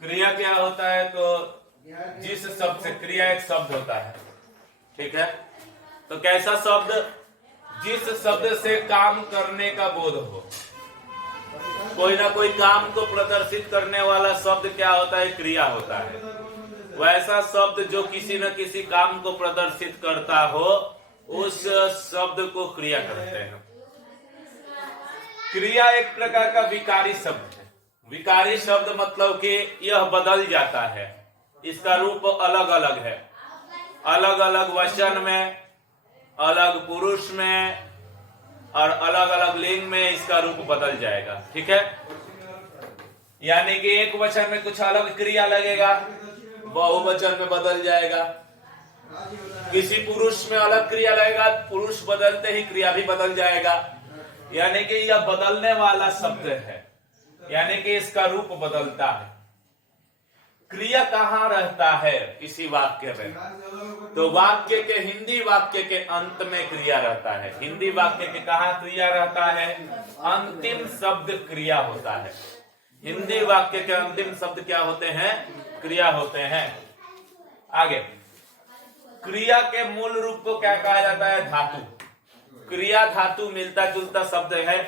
क्रिया क्या होता है? तो जिस शब्द से, क्रिया एक शब्द होता है, ठीक है। तो कैसा शब्द? जिस शब्द से काम करने का बोध हो, कोई ना कोई काम को प्रदर्शित करने वाला शब्द क्या होता है? क्रिया होता है। वैसा शब्द जो किसी न किसी काम को प्रदर्शित करता हो, उस शब्द को क्रिया कहते हैं। क्रिया एक प्रकार का विकारी शब्द है। विकारी शब्द मतलब कि यह बदल जाता है, इसका रूप अलग अलग है, अलग अलग वचन में, अलग पुरुष में और अलग अलग लिंग में इसका रूप बदल जाएगा, ठीक है। यानी कि एक वचन में कुछ अलग क्रिया लगेगा, बहुवचन में बदल जाएगा। किसी पुरुष में अलग क्रिया लगेगा, पुरुष बदलते ही क्रिया भी बदल जाएगा। यानी कि यह बदलने वाला शब्द है, यानी कि इसका रूप बदलता है। क्रिया कहाँ रहता है किसी वाक्य में? तो वाक्य के, हिंदी वाक्य के अंत में क्रिया रहता है। हिंदी वाक्य के कहाँ क्रिया रहता है? अंतिम शब्द क्रिया होता है। हिंदी वाक्य के अंतिम शब्द क्या होते हैं? क्रिया होते हैं। आगे, क्रिया के मूल रूप को क्या कहा जाता है? धातु। क्रिया धातु मिलता जुलता शब्द है।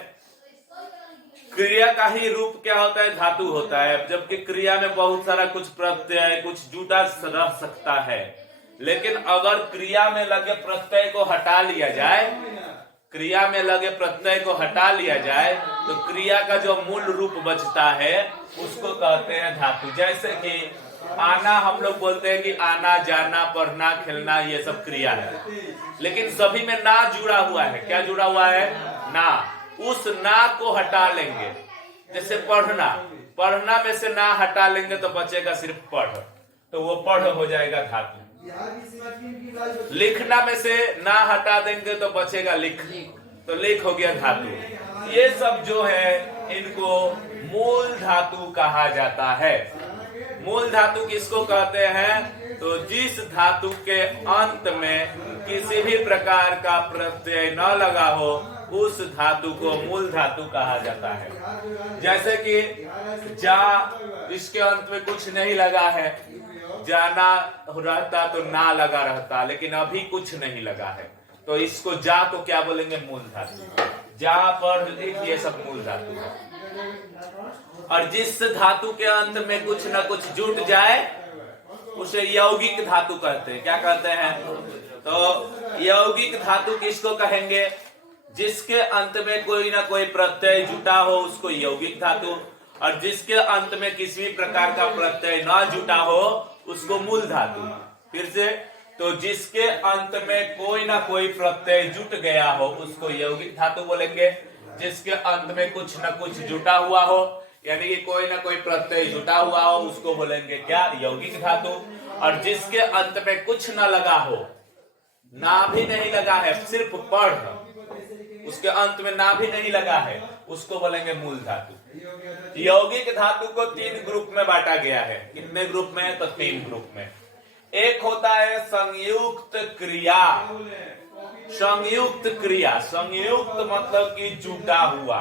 क्रिया का ही रूप क्या होता है? धातु होता है। जबकि क्रिया में बहुत सारा कुछ प्रत्यय, कुछ जुटा रह सकता है, लेकिन अगर क्रिया में लगे प्रत्यय को हटा लिया जाए, क्रिया में लगे प्रत्यय को हटा लिया जाए, तो क्रिया का जो मूल रूप बचता है उसको कहते हैं धातु। जैसे कि आना, हम लोग बोलते हैं कि आना, जाना, पढ़ना, खेलना, ये सब क्रिया है, लेकिन सभी में ना जुड़ा हुआ है। क्या जुड़ा हुआ है? ना। उस ना को हटा लेंगे, जैसे पढ़ना, पढ़ना में से ना हटा लेंगे तो बचेगा सिर्फ पढ़, तो वो पढ़ हो जाएगा धातु। लिखना में से ना हटा देंगे तो बचेगा लिख, तो लिख हो गया धातु। ये सब जो है इनको मूल धातु कहा जाता है। मूल धातु किसको कहते हैं? तो जिस धातु के अंत में किसी भी प्रकार का प्रत्यय न लगा हो, उस धातु को मूल धातु कहा जाता है। जैसे कि जा, इसके अंत में कुछ नहीं लगा है, जाना रहता तो ना लगा रहता, लेकिन अभी कुछ नहीं लगा है, तो इसको जा तो क्या बोलेंगे? मूल धातु। जा, पर, ये सब मूल धातु है। और जिस धातु के अंत में कुछ न कुछ जुट जाए उसे यौगिक धातु कहते हैं। क्या कहते हैं? तो यौगिक धातु किसको कहेंगे? जिसके अंत में कोई ना कोई प्रत्यय जुटा हो उसको यौगिक धातु, और जिसके अंत में किसी भी प्रकार का प्रत्यय न जुटा हो उसको मूल धातु। फिर से, तो जिसके अंत में कोई ना कोई प्रत्यय जुट गया हो उसको यौगिक धातु बोलेंगे। जिसके अंत में कुछ न कुछ जुटा हुआ हो, यानी कि कोई ना कोई प्रत्यय जुटा हुआ हो, उसको बोलेंगे क्या? यौगिक धातु। और जिसके अंत में कुछ न लगा हो, ना भी नहीं लगा है, सिर्फ पढ़, उसके अंत में ना भी नहीं लगा है, उसको बोलेंगे मूल धातु। यौगिक धातु को 3 ग्रुप में बांटा गया है। कितने ग्रुप में? तो 3 ग्रुप में। एक होता है संयुक्त क्रिया। संयुक्त क्रिया, संयुक्त मतलब कि जुटा हुआ।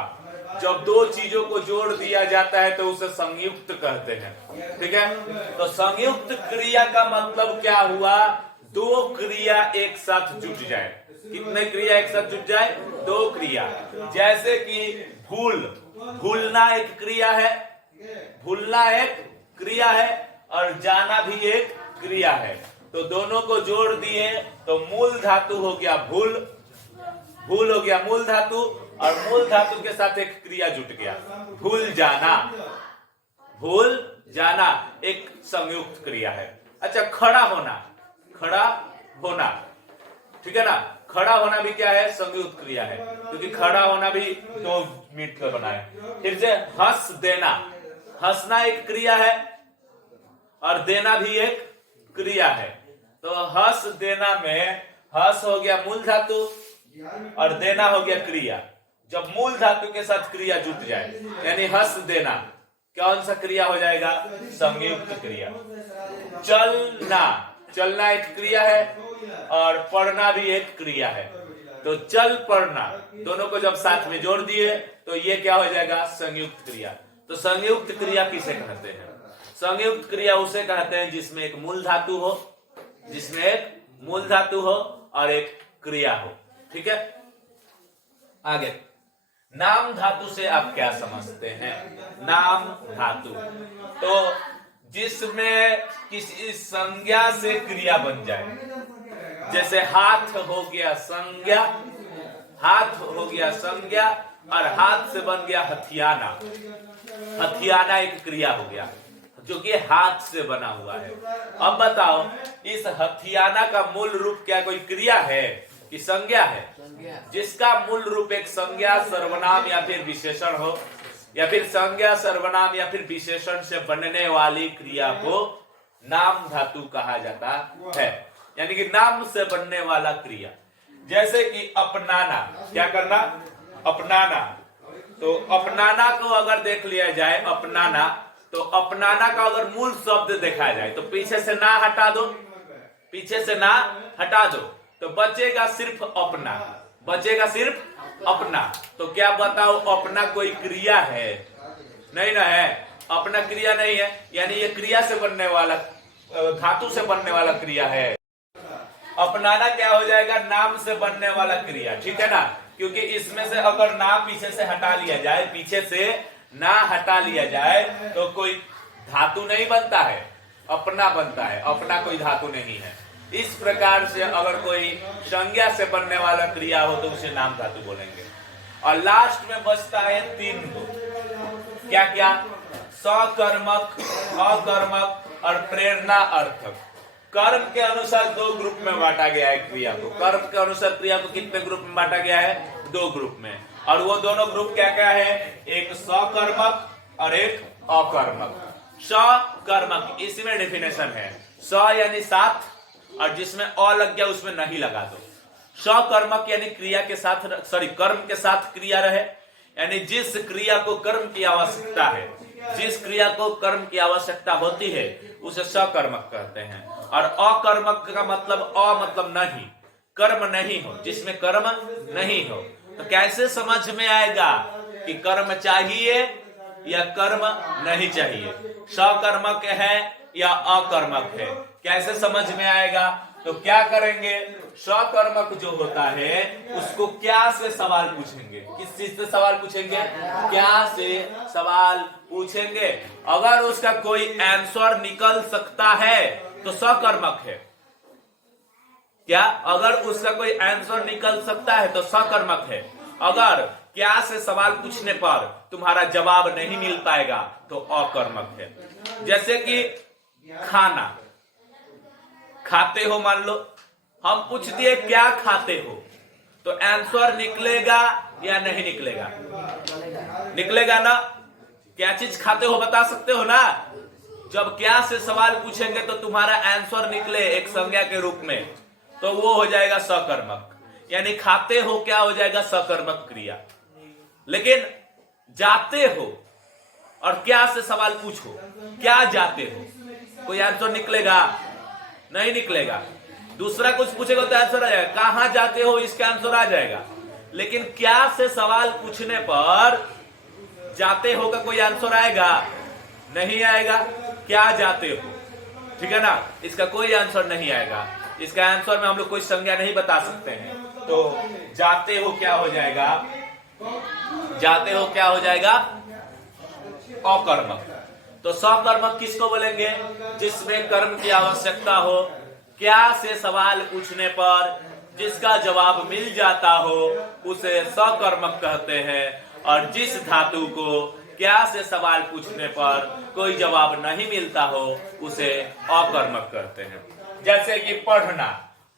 जब 2 चीजों को जोड़ दिया जाता है तो उसे संयुक्त कहते हैं, ठीक है। तो संयुक्त क्रिया का मतलब क्या हुआ? 2 क्रिया एक साथ जुट जाए। कितने क्रिया एक साथ जुट जाए? 2 क्रिया। जैसे कि भूल, भूलना एक क्रिया है, भूलना एक क्रिया है, और जाना भी एक क्रिया है। तो दोनों को जोड़ दिए तो मूल धातु हो गया भूल, भूल हो गया मूल धातु, और मूल धातु के साथ एक क्रिया जुट गया, भूल जाना। भूल जाना एक संयुक्त क्रिया है। अच्छा, खड़ा होना, खड़ा होना, ठीक है ना। खड़ा होना भी क्या है? संयुक्त क्रिया है, क्योंकि खड़ा होना भी 2 मिनट का बना है। फिर से हंस देना, हंसना एक क्रिया है और देना भी एक क्रिया है। तो हंस देना में हंस हो गया मूल धातु और देना हो गया क्रिया। जब मूल धातु के साथ क्रिया जुट जाए, यानी हंस देना, कौन सा क्रिया हो जाएगा? संयुक्त क्रिया। चलना, चलना एक क्रिया है और पढ़ना भी एक क्रिया है। तो चल पढ़ना दोनों को जब साथ में जोड़ दिए तो ये क्या हो जाएगा? संयुक्त क्रिया। तो संयुक्त क्रिया किसे कहते हैं? संयुक्त क्रिया उसे कहते हैं जिसमें एक मूल धातु हो, जिसमें एक मूल धातु हो और एक क्रिया हो। ठीक है, आगे नाम धातु से आप क्या समझते हैं? नाम धातु तो जिसमें किसी संज्ञा से क्रिया बन जाए, जैसे हाथ हो गया संज्ञा, हाथ हो गया संज्ञा और हाथ से बन गया हथियाना। हथियाना एक क्रिया हो गया जो कि हाथ से बना हुआ है। अब बताओ इस हथियाना का मूल रूप क्या कोई क्रिया है कि संज्ञा है? जिसका मूल रूप एक संज्ञा सर्वनाम या फिर विशेषण हो, या फिर संज्ञा सर्वनाम या फिर विशेषण से बनने वाली क्रिया को नाम धातु कहा जाता है, यानी कि नाम से बनने वाला क्रिया। जैसे कि अपनाना, क्या करना? अपनाना। तो अपनाना को अगर देख लिया जाए, अपनाना, तो अपनाना का अगर मूल शब्द देखा जाए तो पीछे से ना हटा दो, पीछे से ना हटा दो तो बचेगा सिर्फ अपना, बचेगा सिर्फ अपना। तो क्या बताओ अपना कोई क्रिया है? नहीं ना है, अपना क्रिया नहीं है, यानी ये क्रिया से बनने वाला, धातु से बनने वाला क्रिया है। अपनाना क्या हो जाएगा? नाम से बनने वाला क्रिया। ठीक है ना, क्योंकि इसमें से अगर ना पीछे से हटा लिया जाए, पीछे से ना हटा लिया जाए तो कोई धातु नहीं बनता है, अपना बनता है। अपना कोई धातु नहीं है। इस प्रकार से अगर कोई संज्ञा से बनने वाला क्रिया हो तो उसे नाम धातु बोलेंगे। और लास्ट में बचता है 3 गो, क्या क्या? सकर्मक, अकर्मक और प्रेरणा अर्थक। कर्म के अनुसार 2 ग्रुप में बांटा गया है क्रिया को। कर्म के अनुसार क्रिया को कितने ग्रुप में बांटा गया है? 2 ग्रुप में। और वो दोनों ग्रुप क्या क्या है? एक सकर्मक और एक अकर्मक। सकर्मक, इसमें डेफिनेशन है, स यानी साथ और जिसमें अ लग गया उसमें नहीं लगा दो। सकर्मक यानी क्रिया के साथ, कर्म के साथ क्रिया रहे, यानी जिस क्रिया को कर्म की आवश्यकता है, जिस क्रिया को कर्म की आवश्यकता होती है उसे सकर्मक कहते हैं। और अकर्मक का मतलब मतलब नहीं, कर्म नहीं हो, जिसमें कर्म नहीं हो। तो कैसे समझ में आएगा कि कर्म चाहिए या कर्म नहीं चाहिए, सकर्मक है या अकर्मक है? कैसे समझ में आएगा? तो क्या करेंगे? सकर्मक जो होता है उसको क्या से सवाल पूछेंगे? किस चीज से सवाल पूछेंगे? क्या से सवाल पूछेंगे। अगर उसका कोई आंसर निकल सकता है तो सकर्मक है। क्या? अगर उसका कोई आंसर निकल सकता है तो सकर्मक है। अगर क्या से सवाल पूछने पर तुम्हारा जवाब नहीं मिल पाएगा तो अकर्मक है। जैसे कि खाना, खाते हो, मान लो हम पूछ दिए क्या खाते हो, तो आंसर निकलेगा या नहीं निकलेगा? निकलेगा ना। क्या चीज खाते हो बता सकते हो ना। जब क्या से सवाल पूछेंगे तो तुम्हारा आंसर निकले एक संज्ञा के रूप में, तो वो हो जाएगा सकर्मक, यानी खाते हो क्या हो जाएगा? सकर्मक क्रिया। लेकिन जाते हो और क्या से सवाल पूछो, क्या जाते हो, कोई आंसर निकलेगा? नहीं निकलेगा। दूसरा कुछ पूछेगा तो आंसर आ जाएगा, कहां जाते हो इसका आंसर आ जाएगा। लेकिन क्या से सवाल पूछने पर जाते हो का कोई आंसर आएगा? नहीं आएगा। क्या जाते हो, ठीक है ना, इसका कोई आंसर नहीं आएगा। इसका आंसर में हम लोग कोई संज्ञा नहीं बता सकते हैं। तो जाते हो क्या हो जाएगा? जाते हो क्या हो जाएगा? अकर्मक। तो सकर्मक किसको बोलेंगे? जिसमें कर्म की आवश्यकता हो, क्या से सवाल पूछने पर जिसका जवाब मिल जाता हो उसे सकर्मक कहते हैं। और जिस धातु को क्या से सवाल पूछने पर कोई जवाब नहीं मिलता हो उसे अकर्मक कहते हैं। जैसे कि पढ़ना,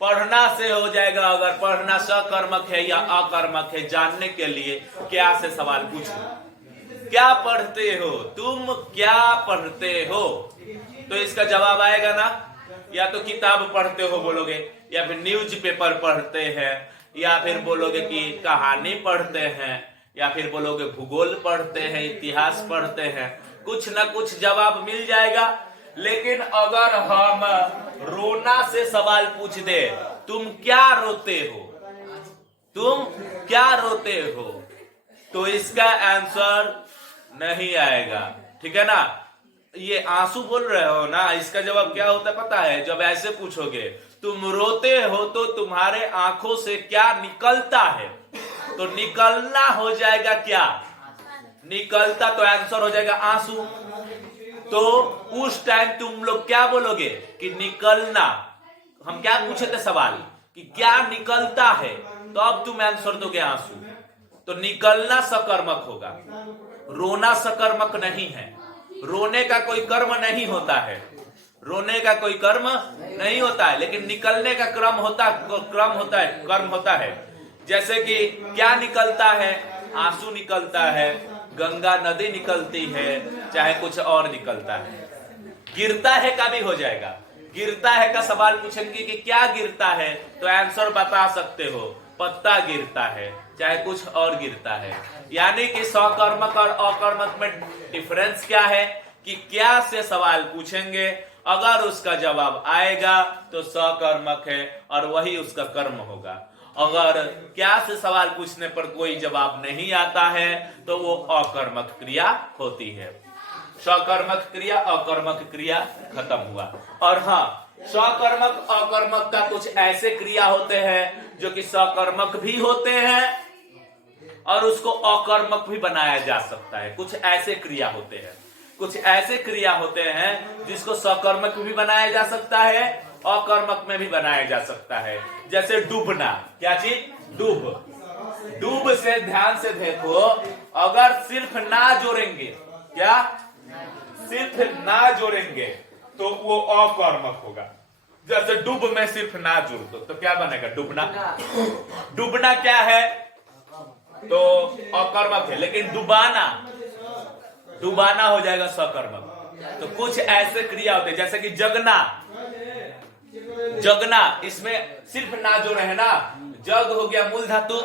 पढ़ना से हो जाएगा। अगर पढ़ना सकर्मक है या अकर्मक है जानने के लिए क्या से सवाल पूछो, क्या पढ़ते हो, तुम क्या पढ़ते हो, तो इसका जवाब आएगा ना। या तो किताब पढ़ते हो बोलोगे, या फिर न्यूज पेपर पढ़ते हैं, या फिर बोलोगे कि कहानी पढ़ते हैं, या फिर बोलोगे भूगोल पढ़ते हैं, इतिहास पढ़ते हैं। कुछ ना कुछ जवाब मिल जाएगा। लेकिन अगर हम रोना से सवाल पूछ दे, तुम क्या रोते हो, तुम क्या रोते हो, तो इसका आंसर नहीं आएगा। ठीक है ना। ये आंसू बोल रहे हो ना, इसका जवाब क्या होता है पता है? जब ऐसे पूछोगे तुम रोते हो तो तुम्हारे आंखों से क्या निकलता है, तो निकलना हो जाएगा क्या? निकलता, तो आंसर हो जाएगा आंसू। तो उस टाइम तुम लोग क्या बोलोगे कि निकलना। हम क्या पूछे थे सवाल कि क्या निकलता है, तो अब तुम आंसर दोगे आंसू। तो निकलना सकर्मक होगा, रोना सकर्मक नहीं है। रोने का कोई कर्म नहीं होता है, रोने का कोई कर्म नहीं होता है, लेकिन निकलने का कर्म होता है। जैसे कि क्या निकलता है? आंसू निकलता है, गंगा नदी निकलती है, चाहे कुछ और निकलता है। गिरता है का भी हो जाएगा। गिरता है का सवाल पूछेंगे कि क्या गिरता है, तो आंसर बता सकते हो, पत्ता गिरता है, चाहे कुछ और गिरता है। यानी कि सकर्मक और अकर्मक में डिफरेंस क्या है कि क्या से सवाल पूछेंगे, अगर उसका जवाब आएगा तो सकर्मक है और वही उसका कर्म होगा। अगर क्या से सवाल पूछने पर कोई जवाब नहीं आता है तो वो अकर्मक क्रिया होती है। सकर्मक क्रिया, अकर्मक क्रिया खत्म हुआ। और हाँ, सकर्मक अकर्मक का कुछ ऐसे क्रिया होते हैं जो कि सकर्मक भी होते हैं और उसको अकर्मक भी बनाया जा सकता है। कुछ ऐसे क्रिया होते हैं जिसको सकर्मक भी बनाया जा सकता है, अकर्मक में भी बनाया जा सकता है। जैसे डूबना, क्या चीज? डूब से ध्यान से देखो, अगर सिर्फ ना जोड़ेंगे, क्या सिर्फ ना जोड़ेंगे तो वो अकर्मक होगा। जैसे डूब में सिर्फ ना जोड़ दो तो क्या बनेगा? डूबना। डूबना क्या है? तो अकर्मक है, लेकिन डुबाना हो जाएगा सकर्मक। तो कुछ ऐसे क्रिया होते हैं, जैसे कि जगना, इसमें सिर्फ ना जोड़े है ना, जग हो गया मूल धातु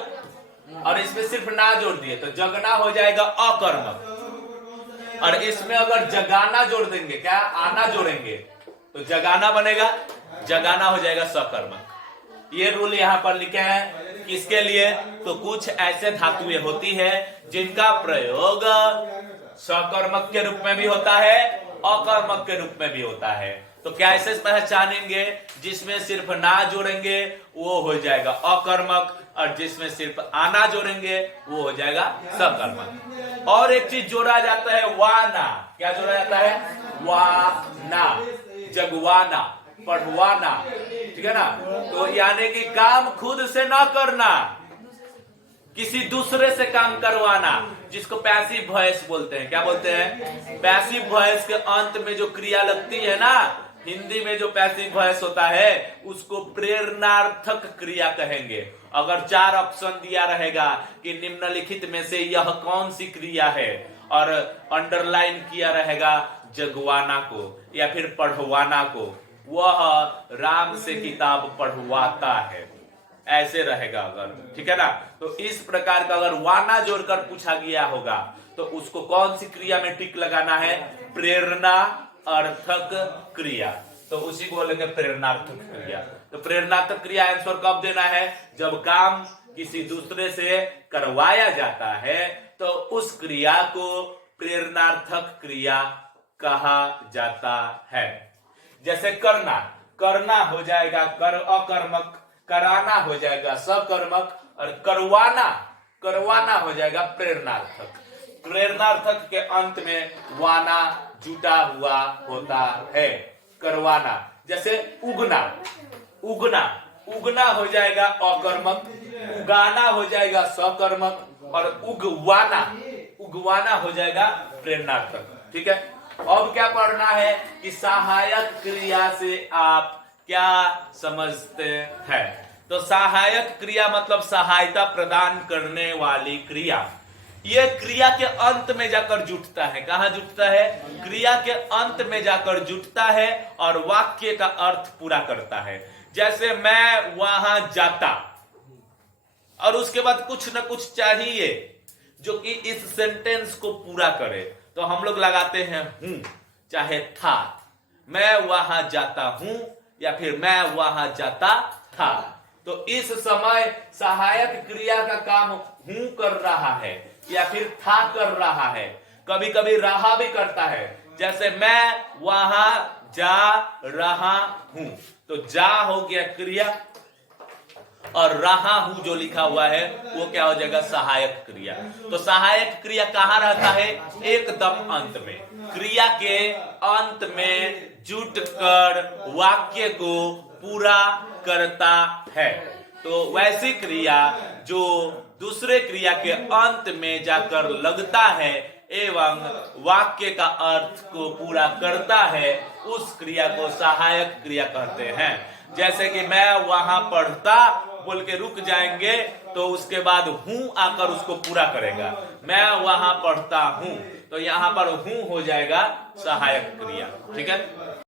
और इसमें सिर्फ ना जोड़ दिए तो जगना हो जाएगा अकर्मक। और इसमें अगर जगाना जोड़ देंगे, क्या आना जोड़ेंगे, तो जगाना बनेगा, जगाना हो जाएगा सकर्मक। ये रूल यहां पर लिखे हैं किसके लिए? तो कुछ ऐसे धातुएं होती है जिनका प्रयोग सकर्मक के रूप में भी होता है, अकर्मक के रूप में भी होता है। तो कैसे पहचानेंगे? जिसमें सिर्फ ना जोड़ेंगे वो हो जाएगा अकर्मक, और जिसमें सिर्फ आना जोड़ेंगे वो हो जाएगा सकर्मक। और एक चीज जोड़ा जाता है, वाना। क्या जोड़ा जाता है? वाना, जगवाना, पढ़वाना, ठीक है ना। तो यानी कि काम खुद से ना करना, किसी दूसरे से काम करवाना, जिसको पैसिव वॉइस बोलते हैं। क्या बोलते हैं? पैसिव वॉइस के अंत में जो क्रिया लगती है ना, हिंदी में जो पैसिव वॉइस होता है उसको प्रेरणार्थक क्रिया कहेंगे। अगर 4 ऑप्शन दिया रहेगा कि निम्नलिखित में से यह कौन सी क्रिया है, और अंडरलाइन किया रहेगा जगवाना को या फिर पढ़वाना को, वह राम से किताब पढ़वाता है, ऐसे रहेगा अगर, ठीक है ना। तो इस प्रकार का अगर वाना जोड़कर पूछा गया होगा तो उसको कौन सी क्रिया में टिक लगाना है? प्रेरणा अर्थक क्रिया। तो उसी को बोलेंगे प्रेरणार्थक क्रिया। तो प्रेरणार्थक क्रिया आंसर कब देना है? जब काम किसी दूसरे से करवाया जाता है तो उस क्रिया को प्रेरणार्थक क्रिया कहा जाता है। जैसे करना हो जाएगा अकर्मक, कराना हो जाएगा सकर्मक, और करवाना हो जाएगा प्रेरणार्थक। प्रेरणार्थक के अंत में वाना जुटा हुआ होता है, करवाना। जैसे उगना हो जाएगा अकर्मक, उगाना हो जाएगा सकर्मक, और उगवाना हो जाएगा प्रेरणार्थक। ठीक है। अब क्या पढ़ना है कि सहायक क्रिया से आप क्या समझते हैं? तो सहायक क्रिया मतलब सहायता प्रदान करने वाली क्रिया। यह क्रिया के अंत में जाकर जुटता है। कहां जुटता है? क्रिया के अंत में जाकर जुटता है और वाक्य का अर्थ पूरा करता है। जैसे मैं वहां जाता, और उसके बाद कुछ ना कुछ चाहिए जो कि इस सेंटेंस को पूरा करे, तो हम लोग लगाते हैं हूं, चाहे था। मैं वहां जाता हूं या फिर मैं वहां जाता था। तो इस समय सहायक क्रिया का काम हूं कर रहा है या फिर था कर रहा है। कभी कभी रहा भी करता है। जैसे मैं वहां जा रहा हूं, तो जा हो गया क्रिया और रहा हूं जो लिखा हुआ है वो क्या हो जाएगा, सहायक क्रिया। तो सहायक क्रिया कहां रहता है, एकदम अंत में, क्रिया के अंत में जुटकर वाक्य को पूरा करता है। तो वैसी क्रिया जो दूसरे क्रिया के अंत में जाकर लगता है एवं वाक्य का अर्थ को पूरा करता है, उस क्रिया को सहायक क्रिया कहते हैं। जैसे कि मैं वहां पढ़ता बोल के रुक जाएंगे तो उसके बाद हूं आकर उसको पूरा करेगा। मैं वहां पढ़ता हूं, तो यहां पर हूं हो जाएगा सहायक क्रिया। ठीक है।